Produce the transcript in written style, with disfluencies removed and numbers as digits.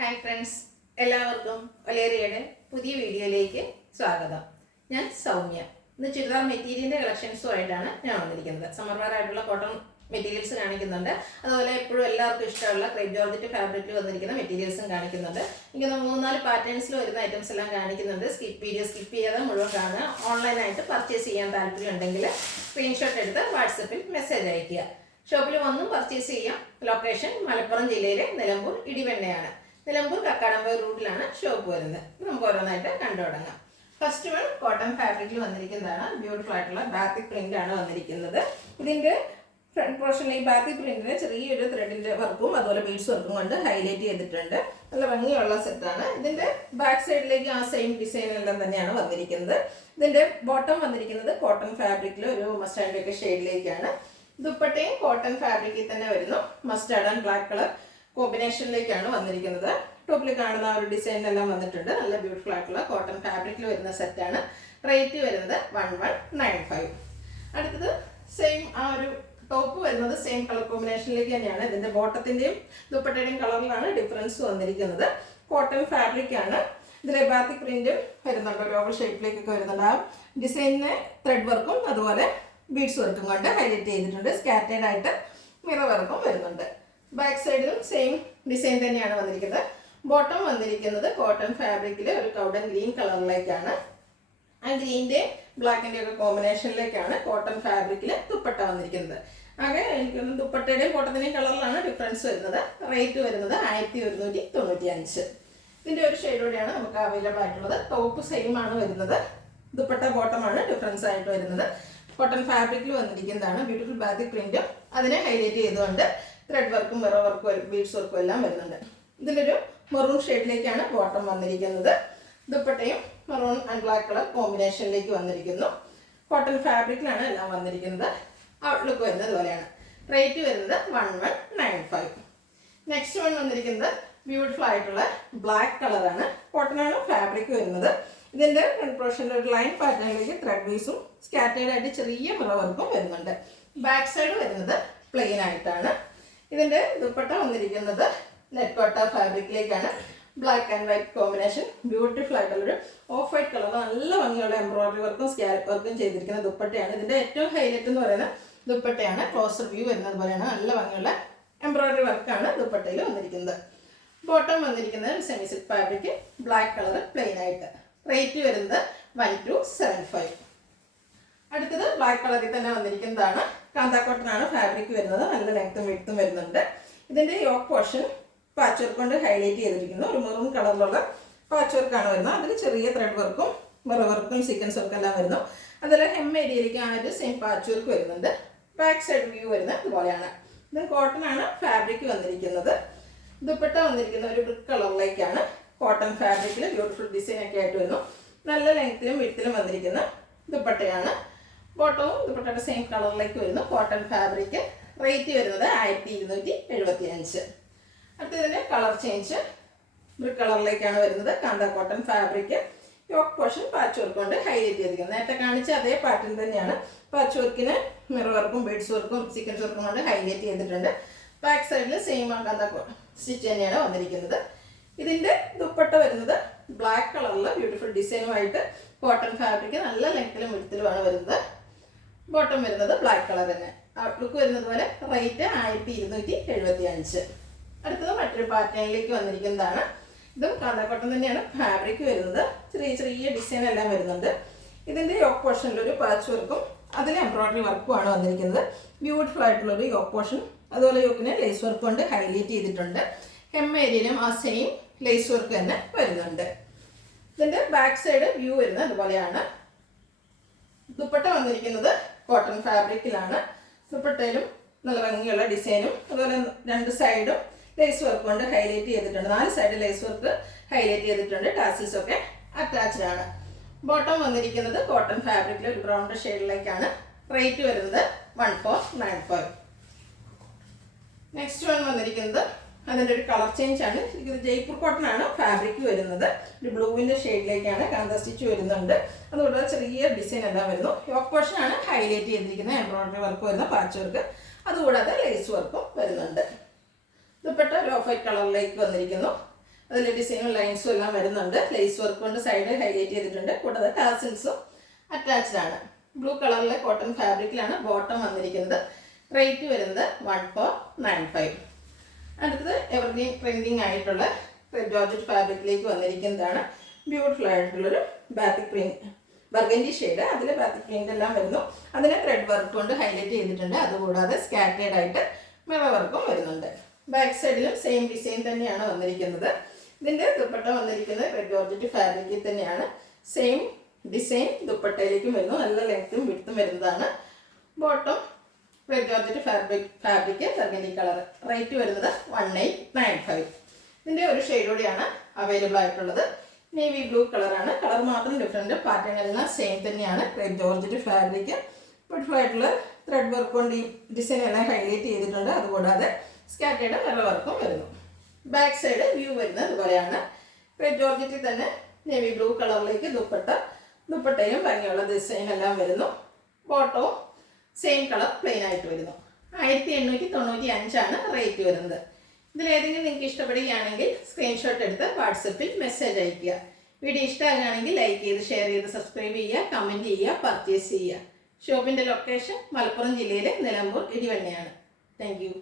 Hi friends, എല്ലാവർക്കും ഒലേറിയയുടെ പുതിയ വീഡിയോയിലേക്ക് സ്വാഗതം. ഞാൻ സൗമ്യ. ഇന്ന് ചുരിദാർ മെറ്റീരിയലിൻ്റെ കളക്ഷൻസുമായിട്ടാണ് ഞാൻ വന്നിരിക്കുന്നത്. സമ്മർ വെയർ ആയിട്ടുള്ള കോട്ടൺ മെറ്റീരിയൽസ് കാണിക്കുന്നുണ്ട്. അതുപോലെ എപ്പോഴും എല്ലാവർക്കും ഇഷ്ടമുള്ള ക്രേപ്പ് ജോർജറ്റ് ഫാബ്രിക്കിൽ വന്നിരിക്കുന്ന മെറ്റീരിയൽസും കാണിക്കുന്നുണ്ട്. എനിക്ക് 3-4 പാറ്റേൺസിൽ വരുന്ന ഐറ്റംസ് എല്ലാം കാണിക്കുന്നുണ്ട്. വീഡിയോ സ്കിപ്പ് ചെയ്യാതെ മുഴുവൻ കാണുക. ഓൺലൈനായിട്ട് പർച്ചേസ് ചെയ്യാൻ താല്പര്യം ഉണ്ടെങ്കിൽ സ്ക്രീൻഷോട്ട് എടുത്ത് വാട്സപ്പിൽ മെസ്സേജ് അയയ്ക്കുക. ഷോപ്പിൽ വന്നും പർച്ചേസ് ചെയ്യാം. ലൊക്കേഷൻ മലപ്പുറം ജില്ലയിലെ നിലമ്പൂർ ഇടിവെണ്ണയാണ്. നിലമ്പൂർ കക്കാടംപൊയിൽ റൂട്ടിലാണ് ഷോപ്പ് വരുന്നത്. നമുക്ക് ഓരോന്നായിട്ട് കണ്ടു തുടങ്ങാം. ഫസ്റ്റ് വൺ കോട്ടൺ ഫാബ്രിക്കിൽ വന്നിരിക്കുന്നതാണ്. ബ്യൂട്ടിഫുൾ ആയിട്ടുള്ള ബാത്തിക് പ്രിന്റ് ആണ് വന്നിരിക്കുന്നത്. ഇതിന്റെ ഫ്രണ്ട് പോർഷനിൽ ഈ ബാത്തിക് പ്രിന്റിന് ചെറിയൊരു ത്രെഡിന്റെ വർക്കും അതുപോലെ ബീഡ്സ് വർക്കും കൊണ്ട് ഹൈലൈറ്റ് ചെയ്തിട്ടുണ്ട്. നല്ല ഭംഗിയുള്ള സെറ്റാണ്. ഇതിന്റെ ബാക്ക് സൈഡിലേക്ക് ആ സെയിം ഡിസൈൻ എല്ലാം തന്നെയാണ് വന്നിരിക്കുന്നത്. ഇതിന്റെ ബോട്ടം വന്നിരിക്കുന്നത് കോട്ടൺ ഫാബ്രിക്കിൽ ഒരു മസ്റ്റാർഡ് ഒക്കെ ഷെയ്ഡിലേക്കാണ്. ദുപ്പട്ടയും കോട്ടൺ ഫാബ്രിക്കിൽ തന്നെ വരുന്നു. മസ്റ്റാർഡ് ആൻഡ് ബ്ലാക്ക് കളർ കോമ്പിനേഷനിലേക്കാണ് വന്നിരിക്കുന്നത്. ടോപ്പിൽ കാണുന്ന ഒരു ഡിസൈനെല്ലാം വന്നിട്ടുണ്ട്. നല്ല ബ്യൂട്ടിഫുൾ ആയിട്ടുള്ള കോട്ടൺ ഫാബ്രിക്കിൽ വരുന്ന സെറ്റാണ്. റേറ്റ് വരുന്നത് 1195. അടുത്തത് സെയിം ആ ഒരു ടോപ്പ് വരുന്നത് സെയിം കളർ കോമ്പിനേഷനിലേക്ക് തന്നെയാണ്. ഇതിന്റെ ബോട്ടത്തിന്റെയും ദുപ്പട്ടയുടെയും കളറിലാണ് ഡിഫറൻസ് വന്നിരിക്കുന്നത്. കോട്ടൺ ഫാബ്രിക് ആണ്. ഇതിലെ ബാത്തിക് പ്രിന്റ് വരുന്നുണ്ട്. ഒരു ഓവൽ ഷേപ്പിലേക്കൊക്കെ വരുന്നുണ്ട്. ആ ഡിസൈനിന് ത്രെഡ് വർക്കും അതുപോലെ ബീഡ്സ് വർക്കും കൊണ്ട് ഹൈലൈറ്റ് ചെയ്തിട്ടുണ്ട്. സ്കാറ്റേഡ് ആയിട്ട് മിറർ വർക്കും വരുന്നുണ്ട്. ബാക്ക് സൈഡിലും സെയിം ഡിസൈൻ തന്നെയാണ് വന്നിരിക്കുന്നത്. ബോട്ടം വന്നിരിക്കുന്നത് കോട്ടൺ ഫാബ്രിക്കിൽ ഒരു കൗഡൻ ഗ്രീൻ കളറിലേക്കാണ്. ആ ഗ്രീൻ്റെ ബ്ലാക്കിൻ്റെ ഒക്കെ കോമ്പിനേഷനിലേക്കാണ് കോട്ടൺ ഫാബ്രിക്കിൽ ദുപ്പട്ട വന്നിരിക്കുന്നത്. ആകെ എനിക്ക് ദുപ്പട്ടയുടെയും കോട്ടത്തിൻ്റെയും കളറിലാണ് ഡിഫറൻസ് വരുന്നത്. റേറ്റ് വരുന്നത് 1195. ഇതിൻ്റെ ഒരു ഷെയ്ഡോടെയാണ് നമുക്ക് അവൈലബിൾ ആയിട്ടുള്ളത്. ടോപ്പ് സെയിം ആണ് വരുന്നത്. ദുപ്പട്ട ബോട്ടമാണ് ഡിഫറൻസ് ആയിട്ട് വരുന്നത്. കോട്ടൺ ഫാബ്രിക്കിൽ വന്നിരിക്കുന്നതാണ്. ബ്യൂട്ടിഫുൾ ബാത്തിക് പ്രിന്റും അതിനെ ഹൈലൈറ്റ് ചെയ്തുകൊണ്ട് ത്രെഡ് വർക്കും മിറർ വർക്കും ബീഡ്സ് വർക്കും എല്ലാം വരുന്നുണ്ട്. ഇതിലൊരു മെറൂൺ ഷെയ്ഡിലേക്കാണ് ബോട്ടം വന്നിരിക്കുന്നത്. ദുപ്പട്ടയും മെറൂൺ ആൻഡ് ബ്ലാക്ക് കളർ കോമ്പിനേഷനിലേക്ക് വന്നിരിക്കുന്നു. കോട്ടൺ ഫാബ്രിക്കിലാണ് എല്ലാം വന്നിരിക്കുന്നത്. ഔട്ട്ലുക്ക് വരുന്നത് പോലെയാണ്. റേറ്റ് വരുന്നത് 1195. നെക്സ്റ്റ് വൺ വന്നിരിക്കുന്നത് ബ്യൂട്ടിഫുൾ ആയിട്ടുള്ള ബ്ലാക്ക് കളറാണ്. കോട്ടനാണ് ഫാബ്രിക് വരുന്നത്. ഇതിൻ്റെ ഫ്രണ്ട് പോർഷനിൽ ഒരു ലൈൻ പാറ്റേണിലേക്ക് ത്രെഡ് പീസും സ്കാറ്റേഡ് ആയിട്ട് ചെറിയ മിറർ വർക്കും വരുന്നുണ്ട്. ബാക്ക് സൈഡ് വരുന്നത് പ്ലെയിൻ ആയിട്ടാണ്. ഇതിന്റെ ദുപ്പട്ട വന്നിരിക്കുന്നത് നെറ്റ് കോട്ട ഫാബ്രിക്കിലേക്കാണ്. Black and white combination. Beautiful ആയിട്ടുള്ളൊരു ഓഫ് വൈറ്റ് കളർ നല്ല ഭംഗിയുള്ള എംബ്രോയിഡറി വർക്കും സ്കാലപ്പ് വർക്കും ചെയ്തിരിക്കുന്ന ദുപ്പട്ടയാണ്. ഇതിന്റെ ഏറ്റവും ഹൈലൈറ്റ് എന്ന് പറയുന്നത് ദുപ്പട്ടയാണ്. ക്ലോസർ വ്യൂ വരുന്നത് പോലെയാണ്. നല്ല ഭംഗിയുള്ള എംബ്രോയിഡറി വർക്കാണ് ദുപ്പട്ടയിൽ വന്നിരിക്കുന്നത്. ബോട്ടം വന്നിരിക്കുന്നത് semi silk fabric black colour plain ആയിട്ട്. റേറ്റ് വരുന്നത് 1275. അടുത്തത് ബ്ലാക്ക് കളറിൽ തന്നെ വന്നിരിക്കുന്നതാണ്. കാന്താ കോട്ടൺ ആണ് ഫാബ്രിക് വരുന്നത്. നല്ല ലെങ്ത്തും വിഡ്ത്തും വരുന്നുണ്ട്. ഇതിന്റെ യോക്ക് പോർഷൻ പാച്ച് വർക്ക് കൊണ്ട് ഹൈലൈറ്റ് ചെയ്തിരിക്കുന്നു. ഒരു മെറൂൺ കളറിലുള്ള പാച്ച് വർക്കാണ് വരുന്നത്. അതിൽ ചെറിയ ത്രെഡ് വർക്കും മിറർ വർക്കും സീക്വൻസ് വർക്കും എല്ലാം വരുന്നു. അതിൽ ഹെം ഏരിയയിലേക്ക് ആ ഒരു സെയിം പാച്ച് വർക്ക് വരുന്നുണ്ട്. ബാക്ക് സൈഡ് വ്യൂ വരുന്നത് ഇതുപോലെയാണ്. ഇത് കോട്ടൺ ആണ് ഫാബ്രിക് വന്നിരിക്കുന്നത്. ദുപ്പട്ട വന്നിരിക്കുന്ന ഒരു ബ്രിക്ക് കളറിലേക്കാണ്. കോട്ടൺ ഫാബ്രിക്കിൽ ബ്യൂട്ടിഫുൾ ഡിസൈൻ ഒക്കെ ആയിട്ട് വരുന്നു. നല്ല ലെങ്ത്തിലും വിഡ്ത്തിലും വന്നിരിക്കുന്ന ദുപ്പട്ടയാണ്. ബോട്ടവും ദുപ്പട്ടയുടെ സെയിം കളറിലേക്ക് വരുന്നു. Cotton fabric. റേറ്റ് വരുന്നത് 1275. അടുത്തതിൻ്റെ കളർ ചേഞ്ച് ബ്രിക്ക് കളറിലേക്കാണ് വരുന്നത്. Kantha cotton fabric. Yoke portion patch work കൊണ്ട് ഹൈലൈറ്റ് ചെയ്തിരിക്കുന്നത്. നേരത്തെ കാണിച്ച അതേ പാറ്റേൺ തന്നെയാണ്. പാച്ച് വർക്കിന് മിറർ വർക്കും ബീഡ്സ് വർക്കും സീക്വൻസ് വർക്കും കൊണ്ട് ഹൈലൈറ്റ് ചെയ്തിട്ടുണ്ട്. ബാക്ക് സൈഡിൽ സെയിം കാന്താ സ്റ്റിച്ച് തന്നെയാണ് വന്നിരിക്കുന്നത്. ഇതിൻ്റെ ദുപ്പട്ട വരുന്നത് ബ്ലാക്ക് കളറിൽ ബ്യൂട്ടിഫുൾ ഡിസൈനുമായിട്ട് കോട്ടൺ ഫാബ്രിക് നല്ല ലെങ്ത്തിലും വിഡ്ത്തിലുമാണ് വരുന്നത്. ബോട്ടം വരുന്നത് ബ്ലാക്ക് കളർ തന്നെ. ഔട്ട്ലുക്ക് വരുന്നത് പോലെ. റേറ്റ് 1275. അടുത്തത് മറ്റൊരു പാറ്റേണിലേക്ക് വന്നിരിക്കുന്നതാണ്. ഇതും കാന്താ കോട്ടൺ തന്നെയാണ് ഫാബ്രിക് വരുന്നത്. ചെറിയ ചെറിയ ഡിസൈൻ എല്ലാം വരുന്നുണ്ട്. ഇതിൻ്റെ യോക്ക് പോർഷനിൽ ഒരു പാച്ച് വർക്കും അതിൽ എംബ്രോയിഡറി വർക്കുമാണ് വന്നിരിക്കുന്നത്. ബ്യൂട്ടിഫുൾ ആയിട്ടുള്ളൊരു യോക്ക് പോർഷൻ. അതുപോലെ യോക്കിനെ ലേസ് വർക്ക് കൊണ്ട് ഹൈലൈറ്റ് ചെയ്തിട്ടുണ്ട്. ഹെം ഏരിയയിലും ആ സെയിം ലേസ് വർക്ക് തന്നെ വരുന്നുണ്ട്. ഇതിൻ്റെ ബാക്ക് സൈഡ് വ്യൂ വരുന്നത് അതുപോലെയാണ്. ദുപ്പട്ട വന്നിരിക്കുന്നത് കോട്ടൺ ഫാബ്രിക്കിലാണ്. ദുപ്പട്ടയിലും നല്ല ഭംഗിയുള്ള ഡിസൈനും അതുപോലെ രണ്ട് സൈഡും ലേസ് വർക്ക് കൊണ്ട് ഹൈലൈറ്റ് ചെയ്തിട്ടുണ്ട്. 4 സൈഡ് ലേസ് വർക്ക് ഹൈലൈറ്റ് ചെയ്തിട്ടുണ്ട്. ടാസിൽസ് ഒക്കെ അറ്റാച്ച്ഡ് ആണ്. ബോട്ടം വന്നിരിക്കുന്നത് കോട്ടൺ ഫാബ്രിക്കിൽ ഒരു ബ്രൗൺ ഷെയ്ഡിലേക്കാണ്. റേറ്റ് വരുന്നത് 1495. നെക്സ്റ്റ് വൺ വന്നിരിക്കുന്നത് അതിൻ്റെ ഒരു കളർ ചേഞ്ച് ആണ്. ഇത് ജയ്പൂർ കോട്ടൺ ആണ് ഫാബ്രിക് വരുന്നത്. ഒരു ബ്ലൂവിൻ്റെ ഷെയ്ഡിലേക്കാണ് കാന്താ സ്റ്റിച്ച് വരുന്നുണ്ട്. അതുകൊണ്ട് ചെറിയ ഡിസൈൻ എല്ലാം വരുന്നു. യോക്ക് പോർഷൻ ആണ് ഹൈലൈറ്റ് ചെയ്തിരിക്കുന്നത്. എംബ്രോയിഡറി വർക്ക് വരുന്ന പാച്ച് വർക്ക് അതുകൂടാതെ ലേസ് വർക്കും വരുന്നുണ്ട്. ദുപ്പട്ട ഒരു ഓഫ് വൈറ്റ് കളറിലേക്ക് വന്നിരിക്കുന്നു. അതിൽ ഡിസൈനും ലൈൻസും എല്ലാം വരുന്നുണ്ട്. ലേസ് വർക്ക് കൊണ്ട് സൈഡ് ഹൈലൈറ്റ് ചെയ്തിട്ടുണ്ട്. കൂടാതെ ടാസിൽസും അറ്റാച്ച്ഡ് ആണ്. ബ്ലൂ കളറിലെ കോട്ടൺ ഫാബ്രിക്കിലാണ് ബോട്ടം വന്നിരിക്കുന്നത്. റേറ്റ് വരുന്നത് 1495. അടുത്തത് എവർഗ്രീൻ പ്രിന്റിംഗ് ആയിട്ടുള്ള ജോർജറ്റ് ഫാബ്രിക്കിലേക്ക് വന്നിരിക്കുന്നതാണ്. ബ്യൂട്ടിഫുൾ ആയിട്ടുള്ളൊരു ബാത്തിക് പ്രിന്റ്, ബർഗൻഡി ഷെയ്ഡ്. അതിൽ ബാത്തിക് പ്രിന്റ് എല്ലാം വരുന്നു. അതിനെ ത്രെഡ് വർക്ക് കൊണ്ട് ഹൈലൈറ്റ് ചെയ്തിട്ടുണ്ട്. അതുകൂടാതെ സ്കാറ്റേഡ് ആയിട്ട് മിറർ വർക്കും വരുന്നുണ്ട്. ബാക്ക് സൈഡിലും സെയിം ഡിസൈൻ തന്നെയാണ് വന്നിരിക്കുന്നത്. ഇതിൻ്റെ ദുപ്പട്ട വന്നിരിക്കുന്നത് റെഡ് ജോർജറ്റ് ഫാബ്രിക്കിൽ തന്നെയാണ്. സെയിം ഡിസൈൻ ദുപ്പട്ടയിലേക്കും വരുന്നു. നല്ല ലെങ്ത്തും വിഡ്ത്തും വരുന്നതാണ്. Bottom red georgette fabric burgundy colour. Rate വരുന്നത് 1895. ഇതിൻ്റെ ഒരു ഷെയ്ഡ് കൂടിയാണ് അവൈലബിൾ ആയിട്ടുള്ളത്. നേവി ബ്ലൂ കളറാണ്. കളർ മാത്രം ഡിഫറെൻറ്റ്, പാറ്റേണെല്ലാം സെയിം തന്നെയാണ്. റെഡ് ജോർജറ്റ് ഫാബ്രിക് ബ്യൂട്ടിഫുൾ ആയിട്ടുള്ള ത്രെഡ് വർക്ക് കൊണ്ട് ഈ ഡിസൈൻ എല്ലാം ഹൈലൈറ്റ് ചെയ്തിട്ടുണ്ട്. അതുകൂടാതെ സ്കാറ്റേഡ് മിറർ വർക്കും വരുന്നു. ബാക്ക് സൈഡ് വ്യൂ വരുന്നത് ഇതുപോലെയാണ്. റെഡ് ജോർജറ്റിൽ തന്നെ നേവി ബ്ലൂ കളറിലേക്ക് ദുപ്പട്ടയും ഭംഗിയുള്ള ഡിസൈൻ എല്ലാം വരുന്നു. ബോട്ടവും സെയിം കളർ പ്ലെയിൻ ആയിട്ട് വരുന്നു. 1895 റേറ്റ് വരുന്നത്. ഇതിലേതെങ്കിലും നിങ്ങൾക്ക് ഇഷ്ടപ്പെടുകയാണെങ്കിൽ സ്ക്രീൻഷോട്ട് എടുത്ത് വാട്സപ്പിൽ മെസ്സേജ് അയയ്ക്കുക. വീഡിയോ ഇഷ്ടമാകുകയാണെങ്കിൽ ലൈക്ക് ചെയ്ത്, ഷെയർ ചെയ്ത്, സബ്സ്ക്രൈബ് ചെയ്യുക, കമൻറ്റ് ചെയ്യുക, പർച്ചേസ് ചെയ്യുക. ഷോപ്പിൻ്റെ ലൊക്കേഷൻ മലപ്പുറം ജില്ലയിലെ നിലമ്പൂർ ഇടിവണ്ണയാണ്. Thank you.